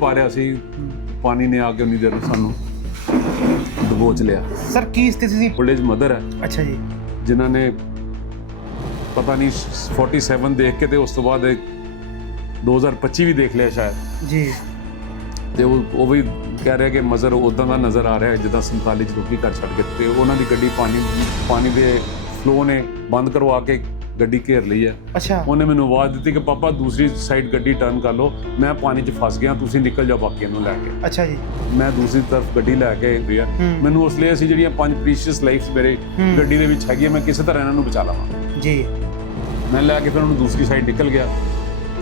ਪਾ ਰਿਹਾ ਸੀ ਪਾਣੀ ਨੇ ਆ ਕੇ ਉਨੀ ਦੇਰ ਨੂੰ ਸਾਨੂੰ ਦਬੋਚ ਲਿਆ। ਸਰ ਕੀ ਸਥਿਤੀ ਸੀ? ਪੁਲਿਸ ਮਦਰ ਹੈ। ਅੱਛਾ ਜੀ। ਜਿਨ੍ਹਾਂ ਨੇ ਪਤਾ ਨਹੀਂ 47 ਦੇਖ ਕੇ ਤੇ ਉਸ ਤੋਂ ਬਾਅਦ ਇੱਕ 2025 ਵੀ ਦੇਖ ਲਿਆ ਸ਼ਾਇਦ। ਜੀ। ਤੇ ਉਹ ਉਹ ਵੀ ਕਹਿ ਰਿਹਾ ਕਿ ਮਜ਼ਰ ਉਦਾਂ ਦਾ ਨਜ਼ਰ ਆ ਰਿਹਾ ਹੈ ਜਿੱਦਾਂ 47 ਚ ਲੋਕੀ ਘਰ ਛੱਡ ਕੇ ਤੇ ਉਹਨਾਂ ਦੀ ਗੱਡੀ ਪਾਣੀ ਪਾਣੀ ਦੇ ਫਲੋ ਨੇ ਬੰਦ ਕਰਵਾ ਕੇ ਗੱਡੀ ਘੇਰ ਲਈ ਹੈ ਅੱਛਾ। ਉਹਨੇ ਮੈਨੂੰ ਆਵਾਜ਼ ਦਿੱਤੀ ਕਿ ਪਾਪਾ ਦੂਸਰੀ ਸਾਈਡ ਗੱਡੀ ਟਰਨ ਕਰ ਲਓ। ਮੈਂ ਪਾਣੀ 'ਚ ਫਸ ਗਿਆ ਤੁਸੀਂ ਨਿਕਲ ਜਾਓ ਬਾਕੀਆਂ ਨੂੰ ਲੈ ਕੇ। ਅੱਛਾ ਜੀ। ਮੈਂ ਦੂਸਰੀ ਤਰਫ ਗੱਡੀ ਲੈ ਕੇ ਗਿਆ ਹੂੰ। ਮੈਨੂੰ ਉਸ ਲਈ ਅਸੀਂ ਜਿਹੜੀਆਂ ਪੰਜ ਪ੍ਰੀਸ਼ੀਅਸ ਲਾਈਫਸ ਮੇਰੇ। ਗੱਡੀ ਦੇ ਵਿੱਚ ਹੈਗੀਆਂ ਮੈਂ ਕਿਸੇ ਤਰ੍ਹਾਂ ਇਹਨਾਂ ਨੂੰ ਬਚਾ ਲਵਾਂ। ਜੀ। ਮੈਂ ਲੈ ਕੇ ਫਿਰ ਉਹਨੂੰ ਦੂਸਰੀ ਸਾਈਡ ਨਿਕਲ ਗਿਆ।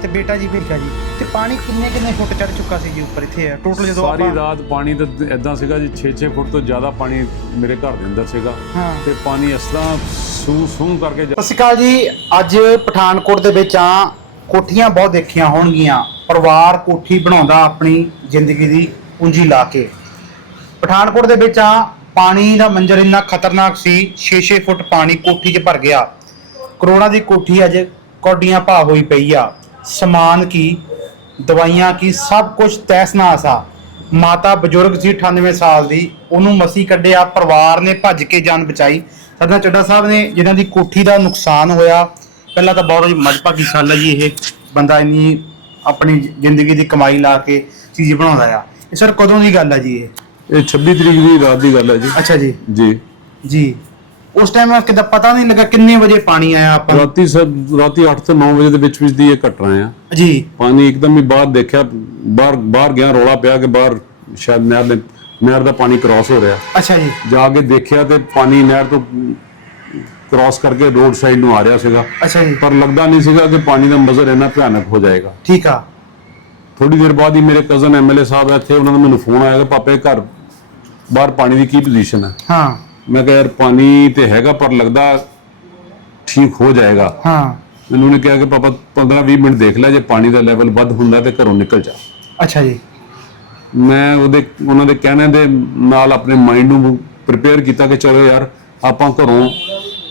ਤੇ ਬੇਟਾ ਜੀ ਭੇਜਿਆ ਜੀ। ਤੇ ਪਾਣੀ ਕਿੰਨੇ ਕਿੰਨੇ ਫੁੱਟ ਚੜ ਚੁੱਕਾ ਸੀ ਜੀ ਉੱਪਰ ਇੱਥੇ? ਟੋਟਲ ਜਦੋਂ ਸਾਰੀ ਆਪਾਂ ਰਾਤ ਪਾਣੀ ਤਾਂ ਇਦਾਂ ਸੀਗਾ ਜੀ 6-6 ਫੁੱਟ ਤੋਂ ਜ਼ਿਆਦਾ ਪਾਣੀ ਮੇਰੇ ਘਰ ਦੇ ਅੰਦਰ ਸੀਗਾ। ਹਾਂ। ਤੇ ਪਾਣੀ ਇਸ ਤਰ੍ਹਾਂ ਸੂ ਸੂ ਕਰਕੇ ਜਾ- ਸਤਿ ਸ਼੍ਰੀ ਅਕਾਲ ਜੀ। ਅੱਜ ਪਠਾਨਕੋਟ ਦੇ ਵਿੱਚ ਆ ਕੋਠੀਆਂ ਬਹੁਤ ਦੇਖੀਆਂ ਹੋਣਗੀਆਂ। ਪਰਿਵਾਰ ਕੋਠੀ ਬਣਾਉਂਦਾ ਆਪਣੀ ਜ਼ਿੰਦਗੀ ਦੀ ਪੂੰਜੀ ਲਾ ਕੇ। ਪਠਾਨਕੋਟ ਦੇ ਵਿੱਚ ਆ ਪਾਣੀ ਦਾ ਮੰਜ਼ਰ ਇੰਨਾ ਖਤਰਨਾਕ ਸੀ 6-6 ਫੁੱਟ ਪਾਣੀ ਕੋਠੀ 'ਚ ਭਰ ਗਿਆ। ਕਰੋੜਾਂ ਦੀ ਕੋਠੀ ਅੱਜ ਕੌਡੀਆਂ ਭਾ ਹੋਈ ਪਈ ਆ। ਸਮਾਨ ਕੀ ਦਵਾਈਆਂ ਕੀ ਸਭ ਕੁਝ ਤਹਿਸ ਨਹਾਸ ਆ। ਮਾਤਾ ਬਜ਼ੁਰਗ ਸੀ 98 ਸਾਲ ਦੀ ਉਹਨੂੰ ਮਸੀ ਕੱਢਿਆ ਪਰਿਵਾਰ ਨੇ ਭੱਜ ਕੇ ਜਾਨ ਬਚਾਈ। ਸਰਦਾਰ ਚੱਡਾ ਸਾਹਿਬ ਨੇ ਜਿਨ੍ਹਾਂ ਦੀ ਕੋਠੀ ਦਾ ਨੁਕਸਾਨ ਹੋਇਆ ਪਹਿਲਾਂ ਤਾਂ ਬਹੁਤ ਮਜਪਾਕੀ ਗੱਲ ਹੈ ਜੀ ਇਹ। ਬੰਦਾ ਇੰਨੀ ਆਪਣੀ ਜ਼ਿੰਦਗੀ ਦੀ ਕਮਾਈ ਲਾ ਕੇ ਚੀਜ਼ ਬਣਾਉਂਦਾ ਆ। ਇਹ ਸਰ ਕਦੋਂ ਦੀ ਗੱਲ ਹੈ ਜੀ ਇਹ? ਇਹ 26 ਤਰੀਕ ਦੀ ਰਾਤ ਦੀ ਗੱਲ ਹੈ ਜੀ। ਅੱਛਾ ਜੀ। ਜੀ। ਜੀ। ਉਸ ਟਾਈਮ ਕਿਦਾਂ ਪਤਾ ਨਹੀਂ ਲੱਗਾ ਕਿੰਨੇ ਵਜੇ ਪਾਣੀ ਆਇਆ ਆਪਾਂ ਨੂੰ? ਰਾਤੀ ਸਭ ਰਾਤੀ 8 ਤੋਂ 9 ਵਜੇ ਦੇ ਵਿੱਚ ਵਿੱਚ ਦੀ ਇਹ ਘਟਨਾ ਆ। ਜੀ। ਪਾਣੀ ਇੱਕਦਮ ਹੀ ਬਾਹਰ ਦੇਖਿਆ ਬਾਹਰ ਬਾਹਰ ਗਿਆ ਰੋਲਾ ਪਿਆ ਕਿ ਬਾਹਰ ਸ਼ਾਇਦ ਨਹਿਰ ਦੇ ਨਹਿਰ ਦਾ ਪਾਣੀ ਕ੍ਰਾਸ ਹੋ ਰਿਹਾ। ਅੱਛਾ ਜੀ। ਜਾ ਕੇ ਦੇਖਿਆ ਤੇ ਪਾਣੀ ਨਹਿਰ ਤੋਂ ਕ੍ਰਾਸ ਕਰਕੇ ਰੋਡ ਸਾਈਡ ਨੂੰ ਆ ਰਿਹਾ ਸੀਗਾ। ਅੱਛਾ ਜੀ। ਪਰ ਲੱਗਦਾ ਨਹੀਂ ਸੀਗਾ ਕਿ ਪਾਣੀ ਦਾ ਮਜ਼ਰ ਇੰਨਾ ਭਿਆਨਕ ਹੋ ਜਾਏਗਾ। ਠੀਕ ਆ। ਥੋੜੀ ਦੇਰ ਬਾਅਦ ਹੀ ਮੇਰੇ ਕਜ਼ਨ ਐਮਐਲਏ ਸਾਹਿਬ ਇੱਥੇ ਉਹਨਾਂ ਦਾ ਮੈਨੂੰ ਫੋਨ ਆਇਆ ਕਿ ਪਾਪੇ ਘਰ ਬਾਹਰ ਪਾਣੀ ਦੀ ਕੀ ਪੋਜੀਸ਼ਨ ਹੈ ਹਾਂ। ਮੈਂ ਕਿਹਾ ਯਾਰ ਪਾਣੀ ਤੇ ਹੈਗਾ ਪਰ ਲੱਗਦਾ ਠੀਕ ਹੋ ਜਾਏਗਾ। ਹਾਂ। ਮੈਨੂੰ ਉਹਨੇ ਕਿਹਾ ਕਿ ਪਾਪਾ 15-20 ਮਿੰਟ ਦੇਖ ਲੈ ਜੇ ਪਾਣੀ ਦਾ ਲੈਵਲ ਵੱਧ ਹੁੰਦਾ ਤੇ ਘਰੋਂ ਨਿਕਲ ਜਾ। ਅੱਛਾ ਜੀ। ਮੈਂ ਉਹਦੇ ਉਹਨਾਂ ਦੇ ਕਹਿਣੇ ਦੇ ਨਾਲ ਆਪਣੇ ਮਾਈਂਡ ਨੂੰ ਪ੍ਰਿਪੇਅਰ ਕੀਤਾ ਕਿ ਚਲੋ ਯਾਰ ਆਪਾਂ ਘਰੋਂ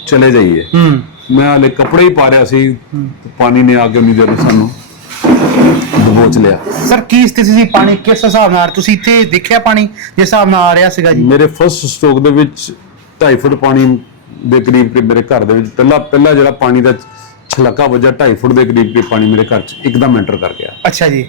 ਚਲੇ ਜਾਈਏ। ਹੂੰ। ਮੈਂ ਹਲੇ ਕੱਪੜੇ ਹੀ ਪਾ ਰਿਹਾ ਸੀ ਤੇ ਪਾਣੀ ਨੇ ਆ ਕੇ ਉਨੀ ਦੇਰ ਸਾਨੂੰ ਦਬੋਚ ਲਿਆ। ਸਰ ਕੀ ਸਥਿਤੀ ਸੀ ਪਾਣੀ? ਕਿਸ ਹਿਸਾਬ ਨਾਲ? ਤੁਸੀਂ ਇੱਥੇ ਦੇਖਿਆ ਪਾਣੀ? ਜਿਸ ਹਿਸਾਬ ਨਾਲ ਆ ਰਿਹਾ ਸੀਗਾ ਜੀ। ਮੇਰੇ ਫਰਸਟ ਸਟ੍ਰੋਕ ਦੇ ਵਿੱਚ 2.5 ਫੁੱਟ ਪਾਣੀ ਦੇ ਕਰੀਬ ਕਰੀਬ ਮੇਰੇ ਘਰ ਦੇ ਵਿੱਚ ਪਹਿਲਾ ਪਹਿਲਾ ਜਿਹੜਾ ਪਾਣੀ ਦਾ ਛਲਕਾ ਵੱਜਾ 2.5 ਫੁੱਟ ਦੇ ਕਰੀਬ ਕਰੀਬ ਪਾਣੀ ਮੇਰੇ ਘਰ 'ਚ ਇੱਕਦਮ ਐਂਟਰ ਕਰ ਗਿਆ। ਅੱਛਾ ਜੀ।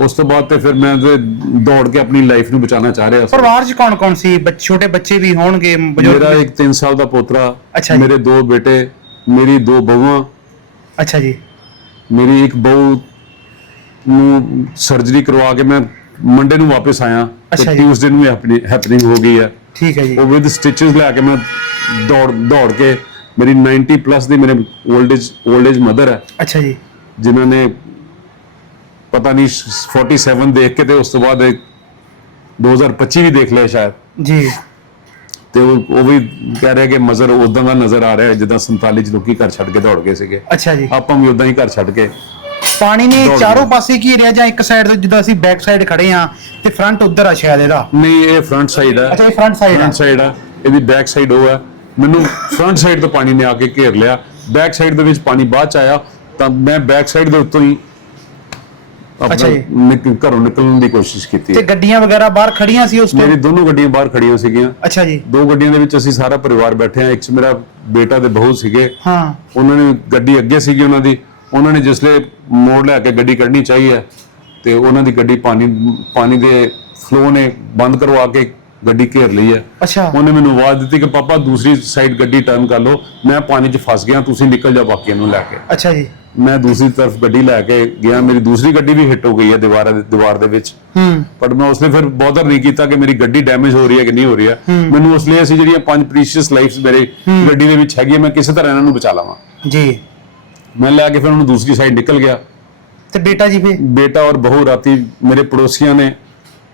ਉਸ ਤੋਂ ਬਾਅਦ ਤੇ ਫਿਰ ਮੈਂ ਤੇ ਦੌੜ ਕੇ ਆਪਣੀ ਲਾਈਫ ਨੂੰ ਬਚਾਉਣਾ ਚਾਹ ਰਿਹਾ ਸੀ। ਪਰਿਵਾਰ 'ਚ ਕੌਣ ਕੌਣ ਸੀ? ਬੱਚ- ਛੋਟੇ ਬੱਚੇ ਵੀ ਹੋਣਗੇ ਬਜ਼ੁਰਗ ਮੇਰਾ ਵੀ? ਇੱਕ 3 ਸਾਲ ਦਾ ਪੋਤਰਾ ਅੱਛਾ ਜੀ। ਮੇਰੇ ਦੋ ਬੇਟੇ ਮੇਰੀ ਦੋ ਬਹੂਆਂ ਅੱਛਾ ਜੀ। ਮੇਰੀ ਇੱਕ ਬਹੂ ਨੂੰ ਸਰਜਰੀ ਕਰਵਾ ਕੇ ਮੈਂ ਮੰਡੇ ਨੂੰ ਵਾਪਸ ਆਇਆ। ਅੱਛਾ ਤੇ ਜੀ। ਟਿਊਜ਼ਡੇ ਨੂੰ ਹੈਪਨਿੰਗ ਹੋ ਗਈ ਹੈ। ਠੀਕ ਹੈ ਜੀ। ਉਹ ਵਿਦ ਸਟਿਚਸ ਲੈ ਕੇ ਮੈਂ ਦੌੜ ਦੌੜ ਕੇ ਮੇਰੀ 90 ਪਲੱਸ ਦੀ ਮੇਰੇ old age old age mother ਹੈ। ਅੱਛਾ ਜੀ। ਜਿਨ੍ਹਾਂ ਨੇ ਪਤਾ ਨਹੀਂ 47 ਦੇਖ ਕੇ ਤੇ ਉਸ ਤੋਂ ਬਾਅਦ ਇੱਕ 2025 ਵੀ ਦੇਖ ਲਿਆ ਸ਼ਾਇਦ। ਜੀ। ਤੇ ਉਹ ਉਹ ਵੀ ਕਹਿ ਰਿਹਾ ਕਿ ਮਜ਼ਰ ਉਦਾਂ ਦਾ ਨਜ਼ਰ ਆ ਰਿਹਾ ਜਿੱਦਾਂ 47 ਚ ਲੋਕੀ ਘਰ ਛੱਡ ਕੇ ਦੌੜ ਗਏ ਸੀਗੇ। ਅੱਛਾ ਜੀ। ਆਪਾਂ ਵੀ ਉਦਾਂ ਹੀ ਘਰ ਛੱਡ ਕੇ ਪਾਣੀ ਨੇ ਚਾਰੋਂ। ਪਾਸੇ ਘੇਰਿਆ ਜਾਂ ਇੱਕ ਸਾਈਡ ਤੋਂ ਜਿੱਦਾਂ ਅਸੀਂ ਬੈਕ ਸਾਈਡ ਖੜੇ ਆ ਤੇ ਫਰੰਟ ਉਧਰ ਆ ਸ਼ਾਇਦ ਇਹਦਾ? ਨਹੀਂ ਇਹ ਫਰੰਟ ਸਾਈਡ ਹੈ ਅੱਛਾ ਇਹ ਫਰੰਟ ਸਾਈਡ ਆ। ਫਰੰਟ ਸਾਈਡ ਆ। ਇਹਦੀ ਬੈਕ ਸਾਈਡ ਉਹ ਹੈ ਮੈਨੂੰ ਫਰੰਟ ਸਾਈਡ ਤੋਂ ਪਾਣੀ ਨੇ ਆ ਕੇ ਘੇਰ ਲਿਆ। ਬੈਕ ਸਾਈਡ ਦੇ ਵਿੱਚ ਪਾਣੀ ਬਾਅਦ ਚ ਆਇਆ ਤਾਂ ਮੈਂ ਬੈਕ ਸਾਈਡ ਦੇ ਉੱਤੋਂ ਹੀ ਅੱਛਾ ਆਪਣਾ ਜੀ। ਨਿਕ- ਘਰੋਂ ਨਿਕਲਣ ਦੀ ਕੋਸ਼ਿਸ਼ ਕੀਤੀ ਤੇ ਗੱਡੀਆਂ ਵਗੈਰਾ ਬਾਹਰ ਖੜੀਆਂ ਸੀ ਉਸ ਮੇਰੀ ਟਾਈਮ ਦੋਨੋਂ ਗੱਡੀਆਂ ਬਾਹਰ ਖੜੀਆਂ ਸੀਗੀਆਂ। ਅੱਛਾ ਜੀ। ਦੋ ਗੱਡੀਆਂ ਦੇ ਵਿੱਚ ਅਸੀਂ ਸਾਰਾ ਪਰਿਵਾਰ ਬੈਠੇ ਆ ਇੱਕ 'ਚ ਮੇਰਾ ਬੇਟਾ ਤੇ ਬਹੂ ਸੀਗੇ। ਹਾਂ। ਉਹਨਾਂ ਨੇ ਗੱਡੀ ਅੱਗੇ ਸੀਗੀ ਉਹਨਾਂ ਦੀ। ਉਹਨਾਂ ਨੇ ਜਿਸਲੇ ਮੋੜ ਲੈ ਕੇ ਗੱਡੀ ਕੱਢਣੀ ਚਾਹੀ ਹੈ ਤੇ ਉਹਨਾਂ ਦੀ ਗੱਡੀ ਪਾਣੀ ਪਾਣੀ ਦੇ ਫਲੋ ਨੇ ਬੰਦ ਕਰਵਾ ਕੇ ਗੱਡੀ ਘੇਰ ਲਈ ਹੈ। ਅੱਛਾ। ਉਹਨੇ ਮੈਨੂੰ ਆਵਾਜ਼ ਦਿੱਤੀ ਕਿ ਪਾਪਾ ਦੂਸਰੀ ਸਾਈਡ ਗੱਡੀ ਟਰਨ ਕਰ ਲਓ ਮੈਂ ਪਾਣੀ 'ਚ ਫਸ ਗਿਆ ਤੁਸੀਂ ਨਿਕਲ ਜਾਓ ਬਾਕੀਆਂ ਨੂੰ ਲੈ ਕੇ। ਅੱਛਾ ਜੀ। ਮੈਂ ਦੂਸਰੀ ਤਰਫ ਗੱਡੀ ਲੈ ਕੇ ਗਿਆ ਮੇਰੀ ਦੂਸਰੀ ਗੱਡੀ ਵੀ ਹਿੱਟ ਹੋ ਗਈ ਹੈ ਦੀਵਾਰ ਦੀਵਾਰ ਦੇ ਵਿੱਚ। ਹੂੰ। ਪਰ ਮੈਂ ਉਸਨੇ ਫਿਰ ਬੌਧਰ ਨਹੀਂ ਕੀਤਾ ਕਿ ਮੇਰੀ ਗੱਡੀ ਡੈਮੇਜ ਹੋ ਰਹੀ ਹੈ ਕਿ ਨਹੀਂ ਹੋ ਰਹੀ ਹੈ। ਮੈਨੂੰ ਉਸ ਲਈ ਅਸੀਂ ਜਿਹੜੀਆਂ ਪੰਜ ਪ੍ਰੀਸ਼ੀਅਸ ਲਾਈਫਸ ਮੇਰੇ ਗੱਡੀ ਦੇ ਵਿੱਚ ਹੈਗੀਆਂ ਮੈਂ ਕਿਸੇ ਤਰ੍ਹਾਂ ਇਹਨਾਂ ਨੂੰ ਬਚਾ ਲਵਾਂ। ਜੀ। ਮੈਂ ਲੈ ਕੇ ਫਿਰ ਉਹਨੂੰ ਦੂਸਰੀ ਸਾਈਡ ਨਿਕਲ ਗਿਆ। ਤੇ ਬੇਟਾ ਜੀ ਫੇ ਬੇਟਾ ਔਰ ਬਹੂ ਰਾਤੀ ਮੇਰੇ ਪੜੋਸੀਆਂ ਨੇ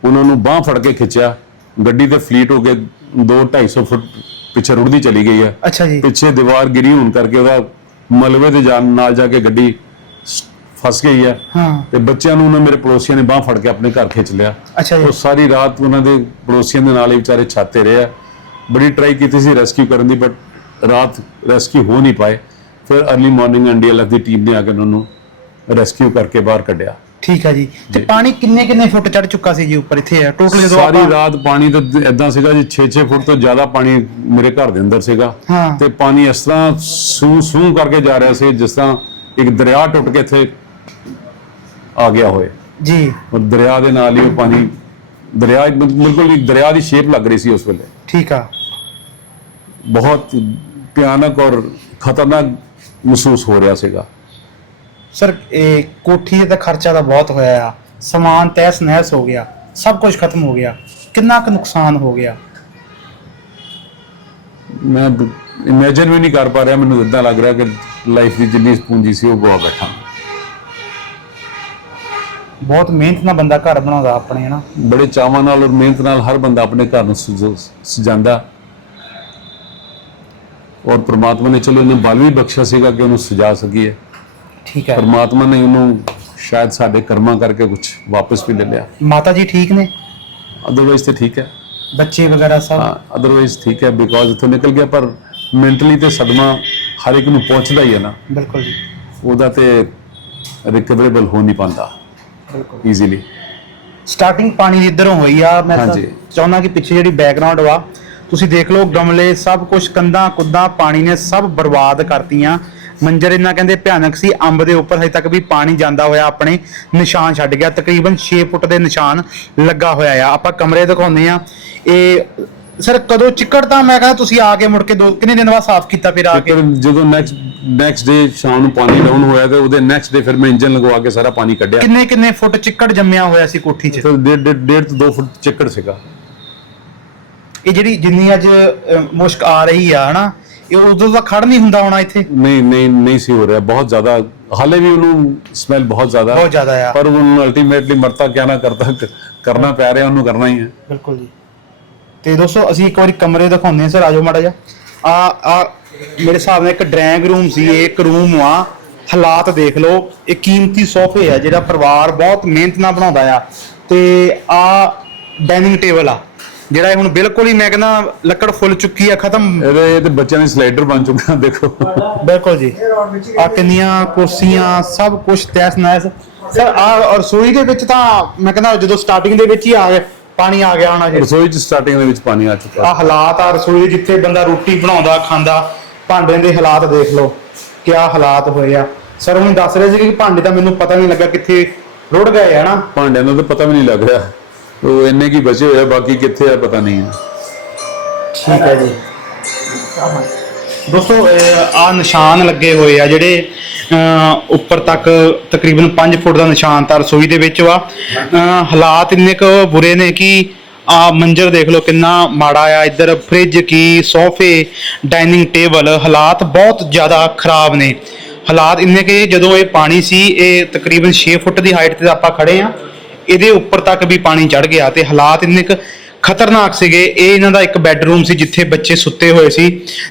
ਉਹਨਾਂ ਨੂੰ ਬਾਹ ਫੜ ਕੇ ਖਿੱਚਿਆ। ਗੱਡੀ ਤੇ ਫਲੀਟ ਹੋ ਕੇ 2 250 ਫੁੱਟ ਪਿੱਛੇ ਰੁੜਦੀ ਚਲੀ ਗਈ ਹੈ ਅੱਛਾ ਜੀ। ਪਿੱਛੇ ਦੀਵਾਰ ਗਿਰੀ ਹੋਣ ਕਰਕੇ ਉਹਦਾ ਮਲਬੇ ਦੇ ਜਾਣ ਨਾਲ ਜਾ ਕੇ ਗੱਡੀ ਸ- ਫਸ ਗਈ ਹੈ ਹਾਂ। ਤੇ ਬੱਚਿਆਂ ਨੂੰ ਉਹਨਾਂ ਮੇਰੇ ਪੜੋਸੀਆਂ ਨੇ ਬਾਹ ਫੜ ਕੇ ਆਪਣੇ ਘਰ ਖਿੱਚ ਲਿਆ। ਅੱਛਾ ਜੀ। ਉਹ ਸਾਰੀ ਰਾਤ ਉਹਨਾਂ ਦੇ ਪੜੋਸੀਆਂ ਦੇ ਨਾਲ ਹੀ ਵਿਚਾਰੇ ਛਾਤੇ ਰਹੇ ਆ। ਬੜੀ ਟਰਾਈ ਕੀਤੀ ਸੀ ਰੈਸਕਿਊ ਕਰਨ ਦੀ ਬਟ ਰਾਤ ਰੈਸਕਿਊ ਹੋ ਨਹੀਂ ਪਾਏ। ਫਿਰ अर्ਲੀ ਮਾਰਨਿੰਗ ਐਨਡੀਐਲਐਫ ਦੀ ਟੀਮ ਨੇ ਆ ਕੇ ਉਹਨਾਂ ਨੂੰ ਰੈਸਕਿਊ ਕਰਕੇ ਬਾਹਰ ਕੱਢਿਆ। ਠੀਕ ਹੈ ਜੀ। ਤੇ। ਪਾਣੀ ਕਿੰਨੇ ਕਿੰਨੇ ਫੁੱਟ ਚੜ ਚੁੱਕਾ ਸੀ ਜੀ ਉੱਪਰ ਇੱਥੇ? ਟੋਟਲ ਜਦੋਂ ਸਾਰੀ ਰਾਤ ਪਾਣੀ ਤਾਂ ਇਦਾਂ ਸੀਗਾ ਜੀ 6-6 ਫੁੱਟ ਤੋਂ ਜ਼ਿਆਦਾ ਪਾਣੀ ਮੇਰੇ ਘਰ ਦੇ ਅੰਦਰ ਸੀਗਾ। ਤੇ ਪਾਣੀ ਇਸ ਤਰ੍ਹਾਂ ਸੂ ਸੂ ਕਰਕੇ ਜਾ ਰਿਹਾ ਸੀ ਜਿਸ ਤਰ੍ਹਾਂ ਇੱਕ ਦਰਿਆ ਟੁੱਟ ਕੇ ਇੱਥੇ ਆ ਗਿਆ ਹੋਏ। ਜੀ। ਔਰ ਦਰਿਆ ਦੇ ਨਾਲ ਹੀ ਉਹ ਪਾਣੀ ਦਰਿਆ ਬਿਲਕੁਲ ਹੀ ਦਰਿਆ ਦੀ ਸ਼ੇਪ ਲੱਗ ਰਹੀ ਸੀ ਉਸ ਵੇਲੇ। ਠੀਕ ਆ। ਬਹੁਤ ਭਿਆਨਕ ਔਰ ਖਤਰਨਾਕ ਮਹਿਸੂਸ ਹੋ ਰਿਹਾ ਸੀਗਾ। ਸਰ ਇਹ ਕੋਠੀ ਦਾ ਖਰਚਾ ਤਾਂ ਬਹੁਤ ਹੋਇਆ ਆ। ਸਮਾਨ ਤਹਿਸ ਨਹਿਸ ਹੋ ਗਿਆ। ਸਭ ਕੁਝ ਖਤਮ ਹੋ ਗਿਆ। ਕਿੰਨਾ ਕੁ ਨੁਕਸਾਨ ਹੋ ਗਿਆ? ਮੈਂ ਇਮੇਜਿਨ ਵੀ ਨਹੀਂ ਕਰ ਪਾ ਰਿਹਾ। ਮੈਨੂੰ ਇਦਾਂ ਲੱਗ ਰਿਹਾ ਕਿ ਲਾਈਫ ਦੀ ਜਿੰਨੀ ਪੂੰਜੀ ਸੀ ਉਹ ਗਵਾ ਬੈਠਾ। ਬਹੁਤ ਮਿਹਨਤ ਨਾਲ ਬੰਦਾ ਘਰ ਬਣਾਉਂਦਾ ਆਪਣੇ ਹਨਾ? ਬੜੇ ਚਾਵਾਂ ਨਾਲ ਔਰ ਮਿਹਨਤ ਨਾਲ ਹਰ ਬੰਦਾ ਆਪਣੇ ਘਰ ਨੂੰ ਸਜ- ਸਜਾਉਂਦਾ। ਔਰ ਪ੍ਰਮਾਤਮਾ ਨੇ ਚਲੋ ਇਹਨੂੰ ਬਲ ਵੀ ਬਖਸ਼ਿਆ ਸੀਗਾ ਕਿ ਉਹਨੂੰ ਸਜਾ ਸਕੀਏ। ਠੀਕ ਹੈ। ਪ੍ਰਮਾਤਮਾ ਨੇ ਉਹਨੂੰ ਸ਼ਾਇਦ ਸਾਡੇ ਕਰਮਾਂ ਕਰਕੇ ਕੁਝ ਵਾਪਸ ਵੀ ਲੈ ਲਿਆ। ਮਾਤਾ ਜੀ ਠੀਕ ਨੇ? ਅਦਰਵਾਈਜ਼ ਤੇ ਠੀਕ ਹੈ। ਬੱਚੇ ਵਗੈਰਾ ਸਭ? ਹਾਂ ਅਦਰਵਾਈਜ਼ ਠੀਕ ਹੈ ਬਿਕੋਜ਼ ਇੱਥੋਂ ਨਿਕਲ ਗਿਆ ਪਰ ਮੈਂਟਲੀ ਤੇ ਸਦਮਾ ਹਰ ਇੱਕ ਨੂੰ ਪਹੁੰਚਦਾ ਹੀ ਹੈ ਨਾ। ਬਿਲਕੁਲ ਜੀ। ਉਹਦਾ ਤੇ ਰਿਕਵਰੇਬਲ ਹੋ ਨਹੀਂ ਪਾਉਂਦਾ। ਬਿਲਕੁਲ। ਈਜ਼ੀਲੀ ਸਟਾਰਟਿੰਗ ਪਾਣੀ ਦੀ ਇਧਰੋਂ ਹੋਈ ਆ ਮੈਂ ਤਾਂ ਹਾਂਜੀ। ਚਾਹੁੰਦਾ ਕਿ ਪਿੱਛੇ ਜਿਹੜੀ ਬੈਕਗ੍ਰਾਉਂਡ ਵਾ ਤੁਸੀਂ ਦੇਖ ਲਓ ਗਮਲੇ ਸਭ ਕੁਝ ਕੰਧਾਂ ਕੁੱਦਾਂ ਪਾਣੀ ਨੇ ਸਭ ਬਰਬਾਦ ਕਰਤੀਆਂ। ਮੰਜਰ ਇਹਨਾਂ ਕਹਿੰਦੇ ਭਿਆਨਕ ਸੀ ਅੰਬ ਦੇ ਉੱਪਰ ਹਜੇ ਤੱਕ ਵੀ ਪਾਣੀ ਜਾਂਦਾ ਹੋਇਆ ਆਪਣੇ ਨਿਸ਼ਾਨ ਛੱਡ ਗਿਆ। ਤਕਰੀਬਨ 6 ਫੁੱਟ ਦੇ ਨਿਸ਼ਾਨ ਲੱਗਾ ਹੋਇਆ ਆ। ਆਪਾਂ ਕਮਰੇ ਦਿਖਾਉਂਦੇ ਆ ਇਹ ਸਰ ਕਦੋਂ ਚਿੱਕੜ ਤਾਂ ਮੈਂ ਕਹਿੰਦਾ ਤੁਸੀਂ ਆ ਕੇ ਮੁੜ ਕੇ ਦੋ ਕਿੰਨੇ ਦਿਨ ਬਾਅਦ ਸਾਫ਼ ਕੀਤਾ ਫਿਰ ਆ ਕੇ? ਜਦੋਂ ਨੈਕਸਟ ਨੈਕਸਟ ਡੇ ਸ਼ਾਮ ਨੂੰ ਪਾਣੀ ਡਾਊਨ ਹੋਇਆ ਤੇ ਉਹਦੇ ਨੈਕਸਟ ਡੇ ਫਿਰ ਮੈਂ ਇੰਜਨ ਲਗਵਾ ਕੇ ਸਾਰਾ ਪਾਣੀ ਕੱਢਿਆ। ਕਿੰਨੇ ਕਿੰਨੇ ਫੁੱਟ ਚਿੱਕੜ ਜੰਮਿਆ ਹੋਇਆ ਸੀ ਕੋਠੀ 'ਚ? ਫਿਰ ਡੇਢ ਡੇਢ ਡੇਢ ਤੋਂ 2 ਫੁੱਟ ਚਿੱਕੜ ਸੀਗਾ। ਇਹ ਜਿਹੜੀ ਜਿੰਨੀ ਅੱਜ ਮੁਸ਼ਕ ਆ ਰਹੀ ਆ ਹਨਾ ਇਹ ਉਦੋਂ ਦਾ ਖੜ ਨਹੀਂ ਹੁੰਦਾ ਹੋਣਾ ਇੱਥੇ। ਨਹੀਂ ਨਹੀਂ ਨਹੀਂ ਸੀ ਹੋ ਰਿਹਾ। ਬਹੁਤ ਜ਼ਿਆਦਾ ਹਾਲੇ ਵੀ ਉਹਨੂੰ ਸਮੈਲ ਬਹੁਤ ਜ਼ਿਆਦਾ। ਬਹੁਤ ਜ਼ਿਆਦਾ ਆ। ਪਰ ਉਹਨੂੰ ਅਲਟੀਮੇਟਲੀ ਮਰਤਾ ਕਿਆ ਨਾ ਕਰਤਾ ਕਰਨਾ ਪੈ ਰਿਹਾ ਉਹਨੂੰ ਕਰਨਾ ਹੀ ਹੈ ਬਿਲਕੁਲ ਜੀ। ਤੇ ਦੋਸਤੋ ਅਸੀਂ ਇੱਕ ਵਾਰੀ ਕਮਰੇ ਦਿਖਾਉਂਦੇ ਹਾਂ ਸਰ ਆਜੋ ਮਾੜਾ ਜਿਹਾ। ਆ ਆ ਮੇਰੇ ਹਿਸਾਬ ਨਾਲ ਇੱਕ ਡਰਾਇੰਗ ਰੂਮ ਸੀ ਇਹ ਇੱਕ ਰੂਮ ਆ। ਹਾਲਾਤ ਦੇਖ ਲਓ ਇਹ ਕੀਮਤੀ ਸੋਫੇ ਆ ਜਿਹੜਾ ਪਰਿਵਾਰ ਬਹੁਤ ਮਿਹਨਤ ਨਾਲ ਬਣਾਉਂਦਾ ਆ। ਤੇ ਆ ਡਾਈਨਿੰਗ ਟੇਬਲ ਆ। ਜਿਹੜਾ ਇਹ ਹੁਣ ਬਿਲਕੁਲ ਹੀ ਮੈਂ ਕਹਿੰਦਾ ਲੱਕੜ ਫੁੱਲ ਚੁੱਕੀ ਆ ਖਤਮ। ਇਹਦੇ ਇਹ ਤੇ ਬੱਚਿਆਂ ਦੇ ਸਲਾਈਡਰ ਬਣ ਚੁੱਕਾ ਦੇਖੋ। ਬਿਲਕੁਲ ਜੀ। ਆ ਕਿੰਨੀਆਂ ਕੁਰਸੀਆਂ ਸਭ ਕੁਝ ਤੈਸ ਨੈਸ। ਸਰ ਆ ਰਸੋਈ ਦੇ ਵਿੱਚ ਤਾਂ ਮੈਂ ਕਹਿੰਦਾ ਜਦੋਂ ਸਟਾਰਟਿੰਗ ਦੇ ਵਿੱਚ ਹੀ ਆ ਗਿਆ ਪਾਣੀ ਆ ਗਿਆ ਹੋਣਾ ਜੀ। ਰਸੋਈ ਚ ਸਟਾਰਟਿੰਗ ਦੇ ਵਿੱਚ ਪਾਣੀ ਆ ਚੁੱਕਾ। ਆ ਹਾਲਾਤ ਆ ਰਸੋਈ ਦੇ ਜਿੱਥੇ ਬੰਦਾ ਰੋਟੀ ਬਣਾਉਂਦਾ ਖਾਂਦਾ ਭਾਂਡਿਆਂ ਦੇ ਹਾਲਾਤ ਦੇਖ ਲਓ ਕਿਆ ਹਾਲਾਤ ਹੋਏ ਆ। ਸਰ ਹੁਣ ਦੱਸ ਰਹੇ ਸੀ ਕਿ ਭਾਂਡੇ ਤਾਂ ਮੈਨੂੰ ਪਤਾ ਨਹੀਂ ਲੱਗਾ ਕਿੱਥੇ ਰੁੜ ਗਏ ਆ ਨਾ ਭਾਂਡਿਆਂ ਦਾ ਤਾਂ ਪਤਾ ਵੀ ਨਹੀਂ ਲੱਗ ਰਿਹਾ। ਉਹ ਇੰਨੇ ਕੀ ਬਚੇ ਹੋਏ ਬਾਕੀ ਕਿੱਥੇ ਆ ਪਤਾ ਨਹੀਂ। ਠੀਕ ਹੈ ਜੀ। ਦੋਸਤੋ ਆ ਨਿਸ਼ਾਨ ਲੱਗੇ ਹੋਏ ਆ ਜਿਹੜੇ ਉੱਪਰ ਤੱਕ ਤਕਰੀਬਨ 5 ਫੁੱਟ ਦਾ ਨਿਸ਼ਾਨ ਤਾਂ ਰਸੋਈ ਦੇ ਵਿੱਚ ਵਾ। ਹਾਲਾਤ ਇੰਨੇ ਕੁ ਬੁਰੇ ਨੇ ਕਿ ਆ ਮੰਜਰ ਦੇਖ ਲਓ ਕਿੰਨਾ ਮਾੜਾ ਆ। ਇੱਧਰ ਫ੍ਰਿਜ ਕੀ, ਸੋਫੇ ਡਾਈਨਿੰਗ ਟੇਬਲ, ਹਾਲਾਤ ਬਹੁਤ ਜ਼ਿਆਦਾ ਖਰਾਬ ਨੇ। ਹਾਲਾਤ ਇੰਨੇ ਕਿ ਜਦੋਂ ਇਹ ਪਾਣੀ ਸੀ, ਇਹ ਤਕਰੀਬਨ 6 ਫੁੱਟ ਦੀ ਹਾਈਟ ਤੇ ਆਪਾਂ ਖੜੇ ਆ। ਇਹਦੇ ਉੱਪਰ ਤੱਕ ਵੀ ਪਾਣੀ ਚੜ ਗਿਆ ਤੇ ਹਾਲਾਤ ਇੰਨੇ ਕੁ ਖਤਰਨਾਕ ਸੀਗੇ। ਇਹ ਇਹਨਾਂ ਦਾ ਇੱਕ ਬੈੱਡਰੂਮ ਸੀ ਜਿੱਥੇ ਬੱਚੇ ਸੁੱਤੇ ਹੋਏ ਸੀ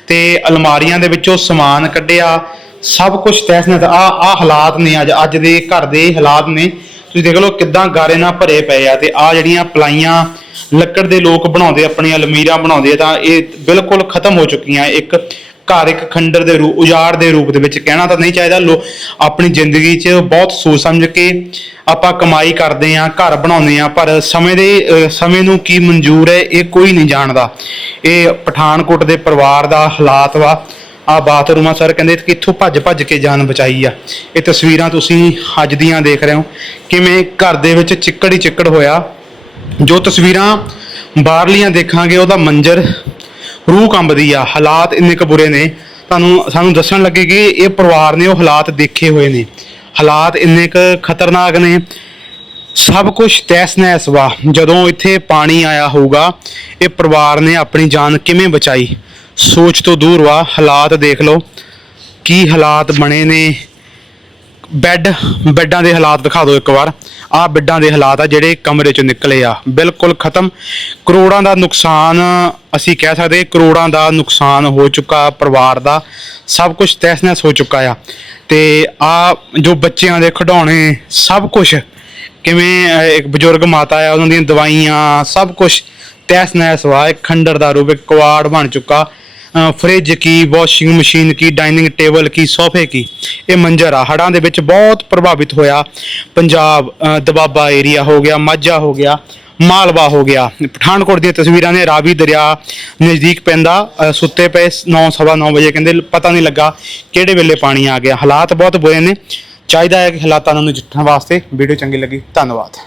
ਤੇ ਅਲਮਾਰੀਆਂ ਦੇ ਵਿੱਚੋਂ ਸਮਾਨ ਕੱਢਿਆ। ਸਭ ਕੁਝ ਤਹਿਸ ਨਹਿਸ, ਆ ਆ ਹਾਲਾਤ ਨੇ ਅੱਜ ਅੱਜ ਦੇ ਘਰ ਦੇ ਹਾਲਾਤ ਨੇ। ਤੁਸੀਂ ਦੇਖ ਲਓ ਕਿੱਦਾਂ ਗਾਰੇ ਨਾਲ ਭਰੇ ਪਏ ਆ ਤੇ ਆ ਜਿਹੜੀਆਂ ਪਲਾਈਆਂ ਲੱਕੜ ਦੇ ਲੋਕ ਬਣਾਉਂਦੇ ਆਪਣੀਆਂ ਅਲਮੀਰਾ ਬਣਾਉਂਦੇ ਆ ਤਾਂ ਇਹ ਬਿਲਕੁਲ ਖਤਮ ਹੋ ਚੁੱਕੀਆਂ। ਇੱਕ ਘਰ ਇੱਕ ਖੰਡਰ ਦੇ ਰੂਪ ਉਜਾੜ ਦੇ ਰੂਪ ਦੇ ਵਿੱਚ ਕਹਿਣਾ ਤਾਂ ਨਹੀਂ ਚਾਹੀਦਾ। ਲੋ, ਆਪਣੀ ਜ਼ਿੰਦਗੀ 'ਚ ਬਹੁਤ ਸੋਚ ਸਮਝ ਕੇ ਆਪਾਂ ਕਮਾਈ ਕਰਦੇ ਆਂ ਘਰ ਬਣਾਉਂਦੇ ਆਂ ਪਰ ਸਮੇਂ ਦੇ ਸਮੇਂ ਨੂੰ ਕੀ ਮਨਜ਼ੂਰ ਹੈ, ਇਹ ਕੋਈ ਨਹੀਂ ਜਾਣਦਾ। ਇਹ ਪਠਾਨਕੋਟ ਦੇ ਪਰਿਵਾਰ ਦਾ ਹਾਲਾਤ ਵਾ। ਆ ਬਾਥਰੂਮਾਂ ਸਰ ਕਹਿੰਦੇ ਕਿੱਥੋਂ ਭੱਜ ਭੱਜ ਕੇ ਜਾਨ ਬਚਾਈ ਆ। ਇਹ ਤਸਵੀਰਾਂ ਤੁਸੀਂ ਅੱਜ ਦੀਆਂ ਦੇਖ ਰਹੇ ਹੋ। ਕਿਵੇਂ ਘਰ ਦੇ ਵਿੱਚ ਚਿੱਕੜ ਹੀ ਚਿੱਕੜ ਹੋਇਆ। ਜੋ ਤਸਵੀਰਾਂ ਬਾਹਰਲੀਆਂ ਦੇਖਾਂਗੇ, ਉਹਦਾ ਮੰਜ਼ਰ ਰੂਹ ਕੰਬਦੀ ਆ, ਹਾਲਾਤ ਇੰਨੇ ਕੁ ਬੁਰੇ ਨੇ। ਤੁਹਾਨੂੰ, ਸਾਨੂੰ ਦੱਸਣ ਲੱਗੇ ਕਿ ਇਹ ਪਰਿਵਾਰ ਨੇ ਉਹ ਹਾਲਾਤ ਦੇਖੇ ਹੋਏ ਨੇ। ਹਾਲਾਤ ਇੰਨੇ ਕੁ ਖਤਰਨਾਕ ਨੇ। ਸਭ ਕੁਝ ਤੈਸ ਨੈਸ ਵਾ। ਜਦੋਂ ਇੱਥੇ ਪਾਣੀ ਆਇਆ ਹੋਊਗਾ, ਇਹ ਪਰਿਵਾਰ ਨੇ ਆਪਣੀ ਜਾਨ ਕਿਵੇਂ ਬਚਾਈ? ਸੋਚ ਤੋਂ ਦੂਰ ਵਾ। ਹਾਲਾਤ ਦੇਖ ਲਓ। ਕੀ ਹਾਲਾਤ ਬਣੇ ਨੇ? ਬੈੱਡ, ਬੈੱਡਾਂ ਦੇ ਹਾਲਾਤ ਦਿਖਾ ਦਿਓ ਇੱਕ ਵਾਰ। ਆਹ ਬੈੱਡਾਂ ਦੇ ਹਾਲਾਤ ਆ ਜਿਹੜੇ ਕਮਰੇ ਚੋਂ ਨਿਕਲੇ ਆ। ਬਿਲਕੁਲ ਖਤਮ। ਕਰੋੜਾਂ ਦਾ ਨੁਕਸਾਨ ਅਸੀਂ ਕਹਿ ਸਕਦੇ ਕਰੋੜਾਂ ਦਾ ਨੁਕਸਾਨ ਹੋ ਚੁੱਕਾ ਪਰਿਵਾਰ ਦਾ। ਸਭ ਕੁਝ ਤਹਿਸ-ਨਹਿਸ ਹੋ ਚੁੱਕਾ ਆ। ਤੇ ਆ ਜੋ ਬੱਚਿਆਂ ਦੇ ਖਿਡੌਣੇ, ਸਭ ਕੁਝ ਕਿਵੇਂ ਇੱਕ ਬਜ਼ੁਰਗ ਮਾਤਾ ਆ, ਉਹਨਾਂ ਦੀਆਂ ਦਵਾਈਆਂ, ਸਭ ਕੁਝ ਤਹਿਸ-ਨਹਿਸ ਵਾ। ਇੱਕ ਖੰਡਰ ਦਾ ਰੂਪ, ਇੱਕ ਕਵਾੜ ਬਣ ਚੁੱਕਾ। ਫ੍ਰਿਜ ਕੀ ਵਾਸ਼ਿੰਗ ਮਸ਼ੀਨ ਕੀ ਡਾਈਨਿੰਗ ਟੇਬਲ ਕੀ ਸੋਫੇ ਕੀ, ਇਹ ਮੰਜ਼ਰ ਆ। ਹੜ੍ਹਾਂ ਦੇ ਵਿੱਚ ਬਹੁਤ ਪ੍ਰਭਾਵਿਤ ਹੋਇਆ। ਪੰਜਾਬ ਦਬਾਬਾ ਏਰੀਆ ਹੋ ਗਿਆ, ਮਾਝਾ ਹੋ ਗਿਆ, ਮਾਲਵਾ ਹੋ ਗਿਆ। ਪਠਾਨਕੋਟ ਦੀਆਂ ਤਸਵੀਰਾਂ ਨੇ ਰਾਵੀ ਦਰਿਆ ਨਜ਼ਦੀਕ ਪੈਂਦਾ ਸੁੱਤੇ ਪਏ 9:30 ਵਜੇ ਕਹਿੰਦੇ ਪਤਾ ਨਹੀਂ ਲੱਗਾ ਕਿਹੜੇ ਵੇਲੇ ਪਾਣੀ ਆ ਗਿਆ। ਹਾਲਾਤ ਬਹੁਤ ਬੁਰੇ ਨੇ। ਚਾਹੀਦਾ ਹੈ ਕਿ ਹਾਲਾਤਾਂ ਨੂੰ ਨਜਿੱਠਣ ਵਾਸਤੇ ਵੀਡੀਓ ਚੰਗੀ ਲੱਗੀ। ਧੰਨਵਾਦ।